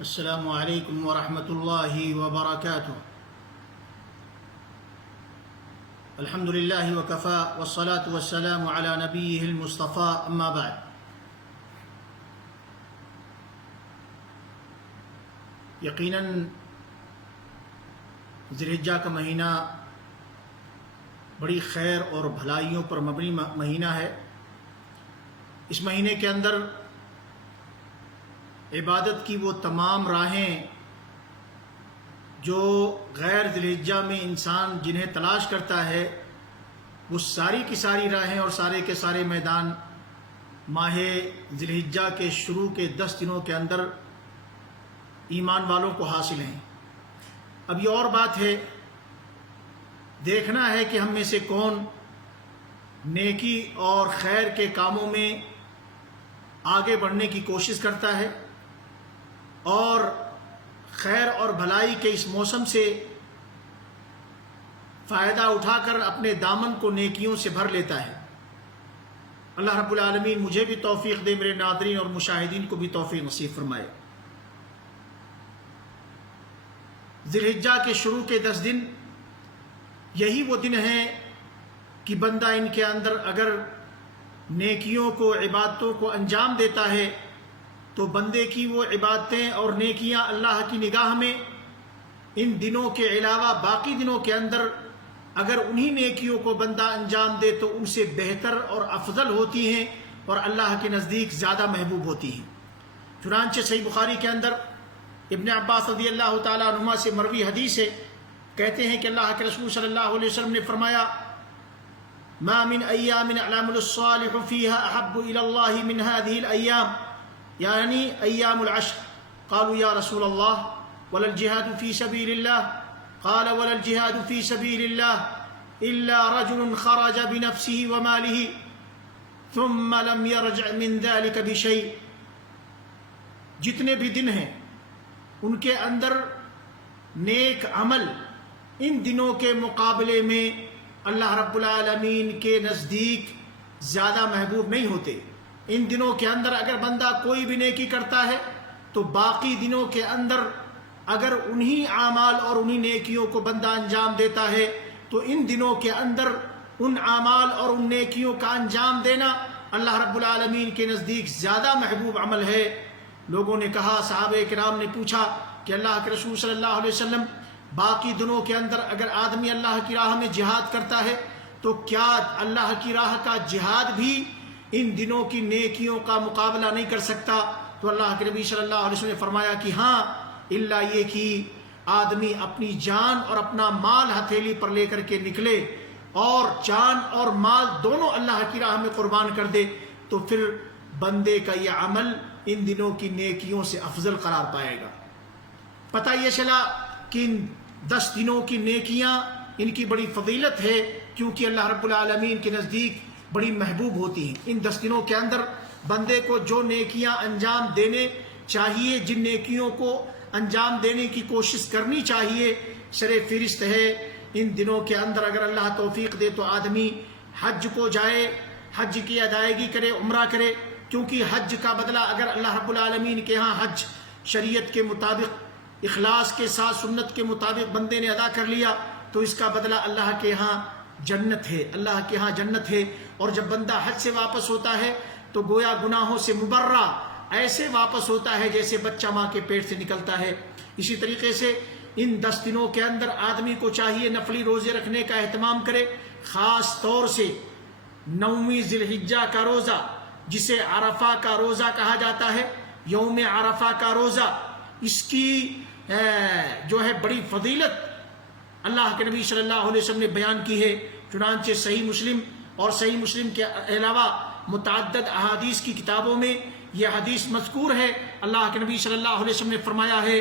السلام علیکم ورحمۃ اللہ وبرکاتہ۔ الحمد للہ وکفی والصلاة والسلام علی نبیہ المصطفیٰ، اما بعد۔ یقیناً ذی الحجہ کا مہینہ بڑی خیر اور بھلائیوں پر مبنی مہینہ ہے۔ اس مہینے کے اندر عبادت کی وہ تمام راہیں جو غیر ذی الحجہ میں انسان جنہیں تلاش کرتا ہے، وہ ساری کی ساری راہیں اور سارے کے سارے میدان ماہ ذی الحجہ کے شروع کے 10 دنوں کے اندر ایمان والوں کو حاصل ہیں۔ اب یہ اور بات ہے، دیکھنا ہے کہ ہم میں سے کون نیکی اور خیر کے کاموں میں آگے بڑھنے کی کوشش کرتا ہے اور خیر اور بھلائی کے اس موسم سے فائدہ اٹھا کر اپنے دامن کو نیکیوں سے بھر لیتا ہے۔ اللہ رب العالمین مجھے بھی توفیق دے، میرے ناظرین اور مشاہدین کو بھی توفیق نصیب فرمائے۔ ذی الحجہ کے شروع کے 10 دن یہی وہ دن ہیں کہ بندہ ان کے اندر اگر نیکیوں کو، عبادتوں کو انجام دیتا ہے تو بندے کی وہ عبادتیں اور نیکیاں اللہ کی نگاہ میں ان دنوں کے علاوہ باقی دنوں کے اندر اگر انہی نیکیوں کو بندہ انجام دے تو ان سے بہتر اور افضل ہوتی ہیں اور اللہ کے نزدیک زیادہ محبوب ہوتی ہیں۔ چنانچہ صحیح بخاری کے اندر ابن عباس رضی اللہ تعالیٰ عنہما سے مروی حدیث ہے، کہتے ہیں کہ اللہ کے رسول صلی اللہ علیہ وسلم نے فرمایا: ما من ایام العمل الصالح فیہا احب الی اللہ من هذه الایام، یعنی ایام العشر۔ قالوا یا رسول اللہ ولا الجہاد فی سبیل اللہ؟ قال ولا الجہاد فی سبیل اللہ الا رجل خرج بنفسه وماله ثم لم يرجع من ذلك بشیء۔ جتنے بھی دن ہیں ان کے اندر نیک عمل ان دنوں کے مقابلے میں اللہ رب العالمین کے نزدیک زیادہ محبوب نہیں ہوتے۔ ان دنوں کے اندر اگر بندہ کوئی بھی نیکی کرتا ہے تو باقی دنوں کے اندر اگر انہی اعمال اور انہی نیکیوں کو بندہ انجام دیتا ہے تو ان دنوں کے اندر ان اعمال اور ان نیکیوں کا انجام دینا اللہ رب العالمین کے نزدیک زیادہ محبوب عمل ہے۔ لوگوں نے کہا، صحابہ کرام نے پوچھا کہ اللہ کے رسول صلی اللہ علیہ وسلم، باقی دنوں کے اندر اگر آدمی اللہ کی راہ میں جہاد کرتا ہے تو کیا اللہ کی راہ کا جہاد بھی ان دنوں کی نیکیوں کا مقابلہ نہیں کر سکتا؟ تو اللہ کے نبی صلی اللہ علیہ وسلم نے فرمایا کہ ہاں، الا یہ کہ آدمی اپنی جان اور اپنا مال ہتھیلی پر لے کر کے نکلے اور جان اور مال دونوں اللہ کی راہ میں قربان کر دے تو پھر بندے کا یہ عمل ان دنوں کی نیکیوں سے افضل قرار پائے گا۔ پتہ یہ چلا کہ ان 10 دنوں کی نیکیاں ان کی بڑی فضیلت ہے کیونکہ اللہ رب العالمین کے نزدیک بڑی محبوب ہوتی ہیں۔ ان 10 دنوں کے اندر بندے کو جو نیکیاں انجام دینے چاہیے، جن نیکیوں کو انجام دینے کی کوشش کرنی چاہیے، سر فہرست ہے۔ ان دنوں کے اندر اگر اللہ توفیق دے تو آدمی حج کو جائے، حج کی ادائیگی کرے، عمرہ کرے، کیونکہ حج کا بدلہ اگر اللہ رب العالمین کے ہاں حج شریعت کے مطابق، اخلاص کے ساتھ، سنت کے مطابق بندے نے ادا کر لیا تو اس کا بدلہ اللہ کے ہاں جنت ہے، اللہ کے ہاں جنت ہے۔ اور جب بندہ حج سے واپس ہوتا ہے تو گویا گناہوں سے مبرہ ایسے واپس ہوتا ہے جیسے بچہ ماں کے پیٹ سے نکلتا ہے۔ اسی طریقے سے ان 10 دنوں کے اندر آدمی کو چاہیے نفلی روزے رکھنے کا اہتمام کرے، خاص طور سے 9ویں ذی الحجہ کا روزہ جسے عرفہ کا روزہ کہا جاتا ہے، یوم عرفہ کا روزہ، اس کی جو ہے بڑی فضیلت اللہ کے نبی صلی اللہ علیہ وسلم نے بیان کی ہے۔ چنانچہ صحیح مسلم اور صحیح مسلم کے علاوہ متعدد احادیث کی کتابوں میں یہ حدیث مذکور ہے۔ اللہ کے نبی صلی اللہ علیہ وسلم نے فرمایا ہے: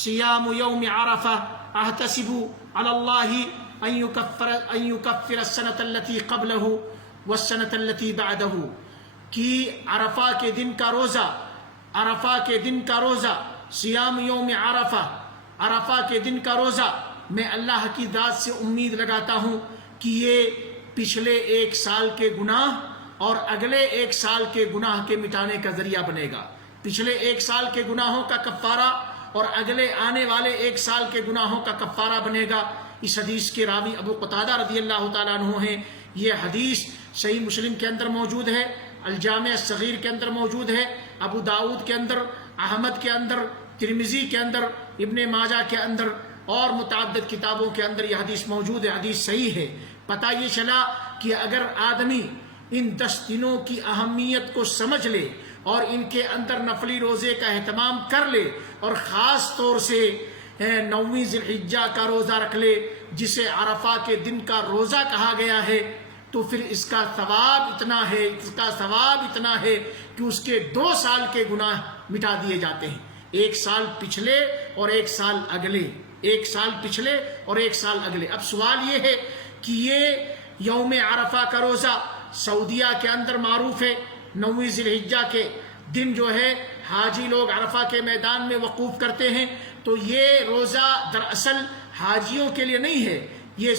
صیام یوم عرفہ احتسب علی اللہ ان یکفر السنۃ التي قبلہ والسنۃ التي بعدہ، کہ عرفہ کے دن کا روزہ، عرفہ کے دن کا روزہ، صیام یوم عرفہ، عرفہ کے دن کا روزہ، میں اللہ کی ذات سے امید لگاتا ہوں کہ یہ پچھلے 1 سال کے گناہ اور اگلے 1 سال کے گناہ کے مٹانے کا ذریعہ بنے گا۔ پچھلے 1 سال کے گناہوں کا کفارہ اور اگلے آنے والے 1 سال کے گناہوں کا کفارہ بنے گا۔ اس حدیث کے راوی ابو قتادہ رضی اللہ تعالیٰ عنہ ہیں۔ یہ حدیث صحیح مسلم کے اندر موجود ہے، الجامع الصغیر کے اندر موجود ہے، ابو داؤد کے اندر، احمد کے اندر، ترمذی کے اندر، ابن ماجہ کے اندر اور متعدد کتابوں کے اندر یہ حدیث موجود ہے، حدیث صحیح ہے۔ پتہ یہ چلا کہ اگر آدمی ان 10 دنوں کی اہمیت کو سمجھ لے اور ان کے اندر نفلی روزے کا اہتمام کر لے اور خاص طور سے 9ویں ذی الحجہ کا روزہ رکھ لے جسے عرفہ کے دن کا روزہ کہا گیا ہے، تو پھر اس کا ثواب اتنا ہے کہ اس کے 2 سال کے گناہ مٹا دیے جاتے ہیں، 1 سال پچھلے اور 1 سال اگلے، 1 سال پچھلے اور 1 سال اگلے۔ اب سوال یہ ہے کہ یہ یوم عرفہ کا روزہ سعودیہ کے اندر معروف ہے، 9ویں ذی الحجہ کے دن جو ہے حاجی لوگ عرفہ کے میدان میں وقوف کرتے ہیں، تو یہ روزہ دراصل حاجیوں کے لیے نہیں ہے، یہ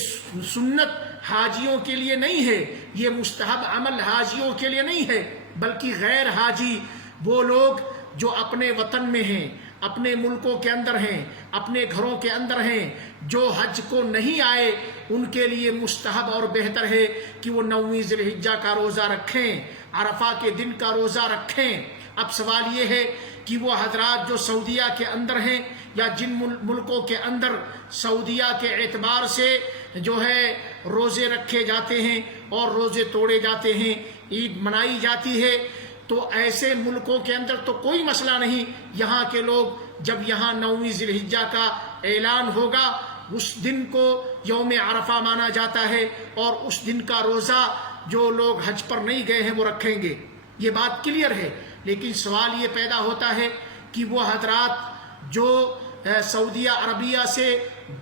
سنت حاجیوں کے لیے نہیں ہے، یہ مستحب عمل حاجیوں کے لیے نہیں ہے، بلکہ غیر حاجی وہ لوگ جو اپنے وطن میں ہیں، اپنے ملکوں کے اندر ہیں، اپنے گھروں کے اندر ہیں، جو حج کو نہیں آئے، ان کے لیے مستحب اور بہتر ہے کہ وہ 9ویں ذی الحجہ کا روزہ رکھیں، عرفہ کے دن کا روزہ رکھیں۔ اب سوال یہ ہے کہ وہ حضرات جو سعودیہ کے اندر ہیں یا جن ملکوں کے اندر سعودیہ کے اعتبار سے جو ہے روزے رکھے جاتے ہیں اور روزے توڑے جاتے ہیں، عید منائی جاتی ہے، تو ایسے ملکوں کے اندر تو کوئی مسئلہ نہیں، یہاں کے لوگ جب یہاں 9ویں ذی الحجہ کا اعلان ہوگا اس دن کو یوم عرفہ مانا جاتا ہے اور اس دن کا روزہ جو لوگ حج پر نہیں گئے ہیں وہ رکھیں گے، یہ بات کلیئر ہے۔ لیکن سوال یہ پیدا ہوتا ہے کہ وہ حضرات جو سعودیہ عربیہ سے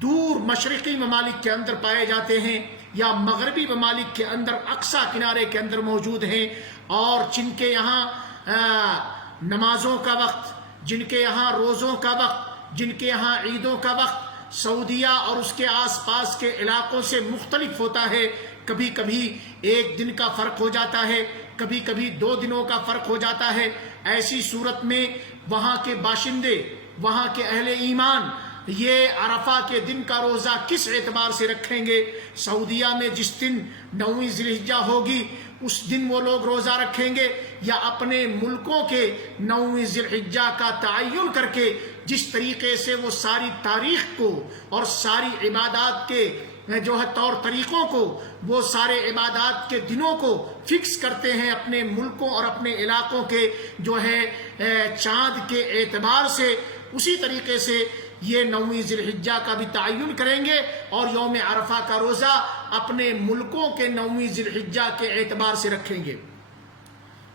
دور مشرقی ممالک کے اندر پائے جاتے ہیں یا مغربی ممالک کے اندر اقصی کنارے کے اندر موجود ہیں اور جن کے یہاں نمازوں کا وقت، جن کے یہاں روزوں کا وقت، جن کے یہاں عیدوں کا وقت سعودیہ اور اس کے آس پاس کے علاقوں سے مختلف ہوتا ہے، کبھی کبھی 1 دن کا فرق ہو جاتا ہے، کبھی کبھی 2 دنوں کا فرق ہو جاتا ہے، ایسی صورت میں وہاں کے باشندے، وہاں کے اہل ایمان یہ عرفہ کے دن کا روزہ کس اعتبار سے رکھیں گے؟ سعودیہ میں جس دن 9ویں ذی الحجہ ہوگی اس دن وہ لوگ روزہ رکھیں گے، یا اپنے ملکوں کے 9ویں ذی الحجہ کا تعین کر کے جس طریقے سے وہ ساری تاریخ کو اور ساری عبادات کے جو ہے طور طریقوں کو، وہ سارے عبادات کے دنوں کو فکس کرتے ہیں اپنے ملکوں اور اپنے علاقوں کے جو ہے چاند کے اعتبار سے، اسی طریقے سے یہ 9ویں ذی الحجہ کا بھی تعین کریں گے اور یوم عرفہ کا روزہ اپنے ملکوں کے 9ویں ذی الحجہ کے اعتبار سے رکھیں گے۔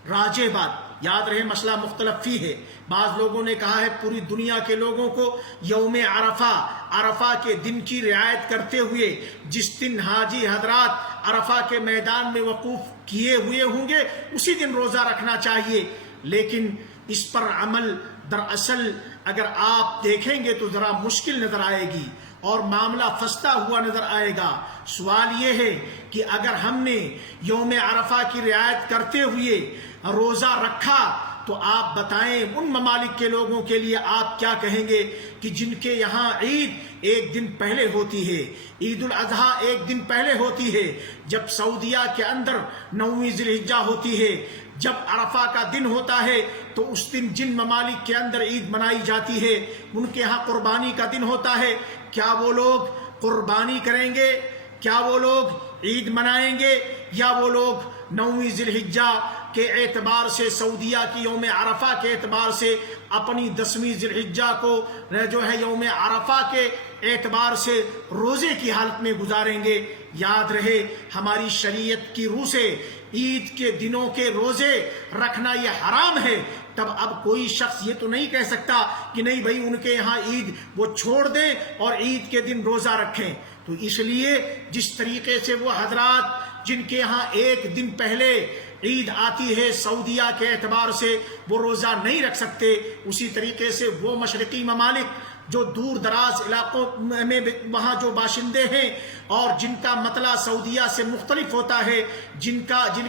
راجح بات یاد رہے، مسئلہ مختلف فی ہے، بعض لوگوں نے کہا ہے پوری دنیا کے لوگوں کو یوم عرفہ کے دن کی رعایت کرتے ہوئے جس دن حاجی حضرات عرفہ کے میدان میں وقوف کیے ہوئے ہوں گے اسی دن روزہ رکھنا چاہیے، لیکن اس پر عمل دراصل اگر آپ دیکھیں گے تو ذرا مشکل نظر آئے گی اور معاملہ پھنستا ہوا نظر آئے گا۔ سوال یہ ہے کہ اگر ہم نے یوم عرفہ کی رعایت کرتے ہوئے روزہ رکھا تو آپ بتائیں ان ممالک کے لوگوں کے لیے آپ کیا کہیں گے کہ جن کے یہاں عید 1 دن پہلے ہوتی ہے، عید الاضحیٰ 1 دن پہلے ہوتی ہے، جب سعودیہ کے اندر 9ویں ذی الحجہ ہوتی ہے، جب عرفہ کا دن ہوتا ہے تو اس دن جن ممالک کے اندر عید منائی جاتی ہے ان کے ہاں قربانی کا دن ہوتا ہے، کیا وہ لوگ قربانی کریں گے؟ کیا وہ لوگ عید منائیں گے؟ یا وہ لوگ 9ویں ذی الحجہ کے اعتبار سے، سعودیہ کی یوم عرفہ کے اعتبار سے اپنی 10ویں ذی الحجہ کو جو ہے یوم عرفہ کے اعتبار سے روزے کی حالت میں گزاریں گے؟ یاد رہے ہماری شریعت کی روح سے عید کے دنوں کے روزے رکھنا یہ حرام ہے، تب اب کوئی شخص یہ تو نہیں کہہ سکتا کہ نہیں بھائی ان کے یہاں عید وہ چھوڑ دیں اور عید کے دن روزہ رکھیں۔ تو اس لیے جس طریقے سے وہ حضرات جن کے یہاں 1 دن پہلے عید آتی ہے سعودیہ کے اعتبار سے وہ روزہ نہیں رکھ سکتے، اسی طریقے سے وہ مشرقی ممالک جو دور دراز علاقوں میں وہاں جو باشندے ہیں اور جن کا مطلع سعودیہ سے مختلف ہوتا ہے، جن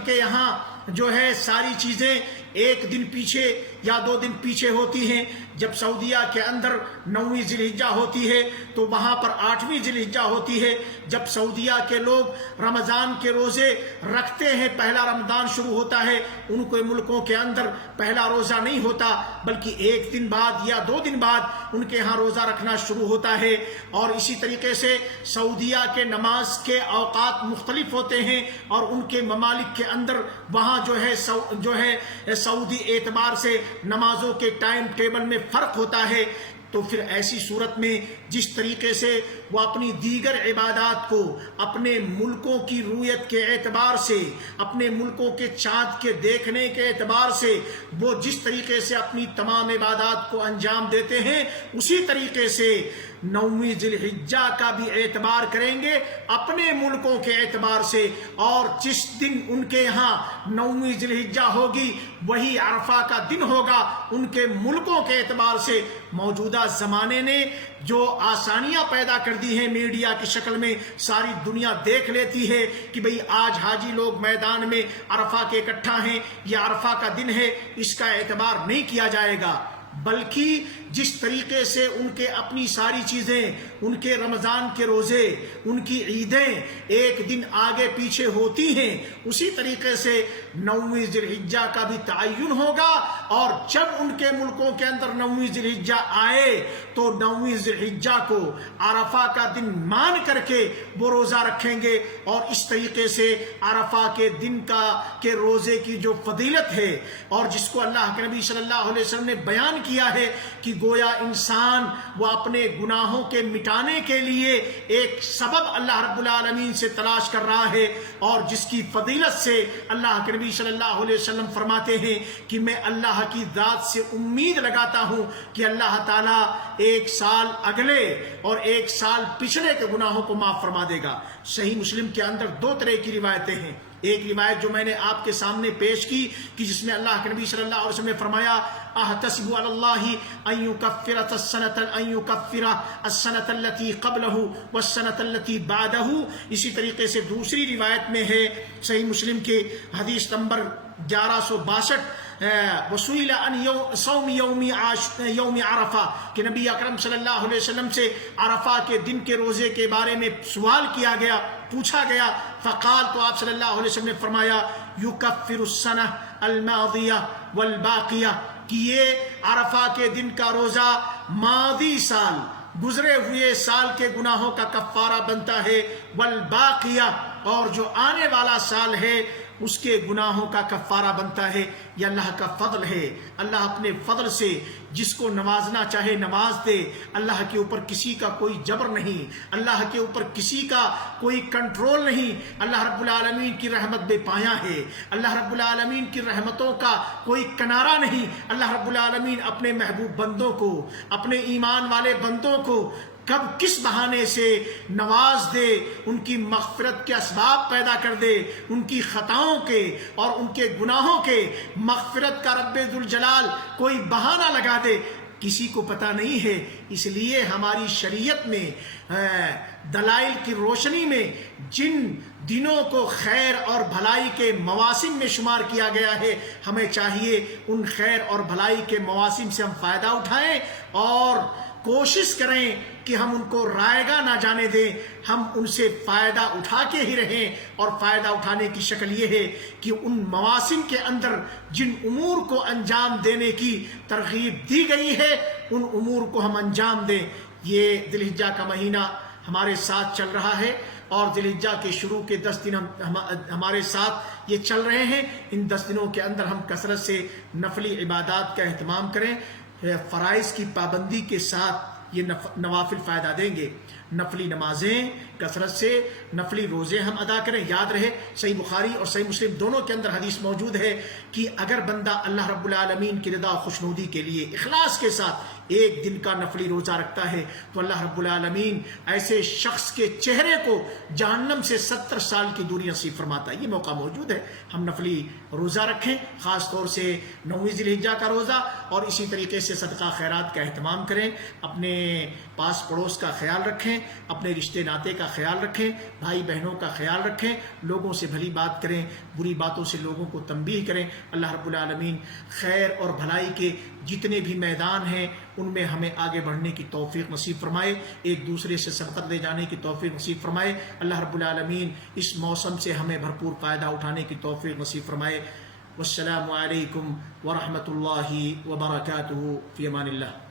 کے یہاں جو ہے ساری چیزیں ایک دن پیچھے یا 2 دن پیچھے ہوتی ہیں. جب سعودیہ کے اندر 9ویں ذی الحجہ ہوتی ہے تو وہاں پر 8ویں ذی الحجہ ہوتی ہے. جب سعودیہ کے لوگ رمضان کے روزے رکھتے ہیں، پہلا رمضان شروع ہوتا ہے، ان کے ملکوں کے اندر پہلا روزہ نہیں ہوتا بلکہ 1 دن بعد یا 2 دن بعد ان کے ہاں روزہ رکھنا شروع ہوتا ہے. اور اسی طریقے سے سعودیہ کے نماز کے اوقات مختلف ہوتے ہیں اور ان کے ممالک کے اندر وہاں جو ہے سعودی اعتبار سے نمازوں کے ٹائم ٹیبل میں فرق ہوتا ہے. تو پھر ایسی صورت میں جس طریقے سے وہ اپنی دیگر عبادات کو اپنے ملکوں کی رویت کے اعتبار سے، اپنے ملکوں کے چاند کے دیکھنے کے اعتبار سے وہ جس طریقے سے اپنی تمام عبادات کو انجام دیتے ہیں، اسی طریقے سے 9ویں ذی الحجہ کا بھی اعتبار کریں گے اپنے ملکوں کے اعتبار سے. اور جس دن ان کے یہاں 9ویں ذی الحجہ ہوگی وہی عرفہ کا دن ہوگا ان کے ملکوں کے اعتبار سے. موجودہ زمانے نے جو آسانیاں پیدا کر دی ہیں میڈیا کی شکل میں، ساری دنیا دیکھ لیتی ہے کہ بھئی آج حاجی لوگ میدان میں عرفہ کے اکٹھا ہیں، یہ عرفہ کا دن ہے، اس کا اعتبار نہیں کیا جائے گا. بلکہ جس طریقے سے ان کے اپنی ساری چیزیں، ان کے رمضان کے روزے، ان کی عیدیں ایک دن آگے پیچھے ہوتی ہیں، اسی طریقے سے 9ویں ذی الحجہ کا بھی تعین ہوگا. اور جب ان کے ملکوں کے اندر 9ویں ذی الحجہ آئے تو 9ویں ذی الحجہ کو عرفہ کا دن مان کر کے وہ روزہ رکھیں گے. اور اس طریقے سے عرفہ کے دن کے روزے کی جو فضیلت ہے اور جس کو اللہ کے نبی صلی اللہ علیہ وسلم نے بیان کیا ہے کہ گویا انسان وہ اپنے گناہوں کے مٹانے کے لیے ایک سبب اللہ رب العالمین سے تلاش کر رہا ہے، اور جس کی فضیلت سے اللہ کے نبی صلی اللہ علیہ وسلم فرماتے ہیں کہ میں اللہ کی ذات سے امید لگاتا ہوں کہ اللہ تعالیٰ 1 سال اگلے اور 1 سال پچھلے کے گناہوں کو معاف فرما دے گا. صحیح مسلم کے اندر 2 طرح کی روایتیں ہیں. ایک روایت جو میں نے آپ کے سامنے پیش کی کہ جس میں اللہ کے نبی صلی اللہ علیہ وسلم نے فرمایا احتسب علی اللہ ان یکفر السنۃ التي قبلہ والسنۃ التي بعدہ. اسی طریقے سے دوسری روایت میں ہے صحیح مسلم کے حدیث نمبر 1162 وسئل عن صوم یوم عرفہ کہ نبی اکرم صلی اللہ علیہ وسلم سے عرفہ کے دن کے روزے کے بارے میں سوال کیا گیا، پوچھا گیا. فقال تو آپ صلی اللہ علیہ وسلم نے فرمایا یکفر السنہ الماضیہ والباقیہ کہ یہ عرفہ کے دن کا روزہ ماضی سال، گزرے ہوئے سال کے گناہوں کا کفارہ بنتا ہے، والباقیہ اور جو آنے والا سال ہے اس کے گناہوں کا کفارہ بنتا ہے. یہ اللہ کا فضل ہے. اللہ اپنے فضل سے جس کو نوازنا چاہے نواز دے. اللہ کے اوپر کسی کا کوئی جبر نہیں، اللہ کے اوپر کسی کا کوئی کنٹرول نہیں. اللہ رب العالمین کی رحمت بے پایاں ہے. اللہ رب العالمین کی رحمتوں کا کوئی کنارہ نہیں. اللہ رب العالمین اپنے محبوب بندوں کو، اپنے ایمان والے بندوں کو کب کس بہانے سے نواز دے، ان کی مغفرت کے اسباب پیدا کر دے، ان کی خطاؤں کے اور ان کے گناہوں کے مغفرت کا رب ذوالجلال کوئی بہانہ لگا دے، کسی کو پتہ نہیں ہے. اس لیے ہماری شریعت میں دلائل کی روشنی میں جن دنوں کو خیر اور بھلائی کے مواسم میں شمار کیا گیا ہے، ہمیں چاہیے ان خیر اور بھلائی کے مواسم سے ہم فائدہ اٹھائیں اور کوشش کریں کہ ہم ان کو رائگاں نہ جانے دیں، ہم ان سے فائدہ اٹھا کے ہی رہیں. اور فائدہ اٹھانے کی شکل یہ ہے کہ ان مواسم کے اندر جن امور کو انجام دینے کی ترغیب دی گئی ہے ان امور کو ہم انجام دیں. یہ ذی الحجہ کا مہینہ ہمارے ساتھ چل رہا ہے اور ذی الحجہ کے شروع کے 10 دن ہمارے ساتھ یہ چل رہے ہیں. ان 10 دنوں کے اندر ہم کثرت سے نفلی عبادات کا اہتمام کریں. فرائض کی پابندی کے ساتھ یہ نوافل فائدہ دیں گے. نفلی نمازیں کثرت سے، نفلی روزے ہم ادا کریں. یاد رہے صحیح بخاری اور صحیح مسلم دونوں کے اندر حدیث موجود ہے کہ اگر بندہ اللہ رب العالمین کی رضا و خوشنودی کے لیے اخلاص کے ساتھ ایک دن کا نفلی روزہ رکھتا ہے تو اللہ رب العالمین ایسے شخص کے چہرے کو جہنم سے 70 سال کی دوری نصیب فرماتا ہے۔ یہ موقع موجود ہے، ہم نفلی روزہ رکھیں، خاص طور سے 9ویں ذی الحجہ کا روزہ، اور اسی طریقے سے صدقہ خیرات کا اہتمام کریں، اپنے پاس پڑوس کا خیال رکھیں، اپنے رشتے ناتے کا خیال رکھیں، بھائی بہنوں کا خیال رکھیں، لوگوں سے بھلی بات کریں، بری باتوں سے لوگوں کو تنبیہ کریں۔ اللہ رب العالمین خیر اور بھلائی کے جتنے بھی میدان ہیں ان میں ہمیں آگے بڑھنے کی توفیق نصیب فرمائے، ایک دوسرے سے سبقت لے جانے کی توفیق نصیب فرمائے۔ اللہ رب العالمین اس موسم سے ہمیں بھرپور فائدہ اٹھانے کی توفیق نصیب فرمائے۔ والسلام علیکم ورحمۃ اللہ وبرکاتہ، فی امان اللہ۔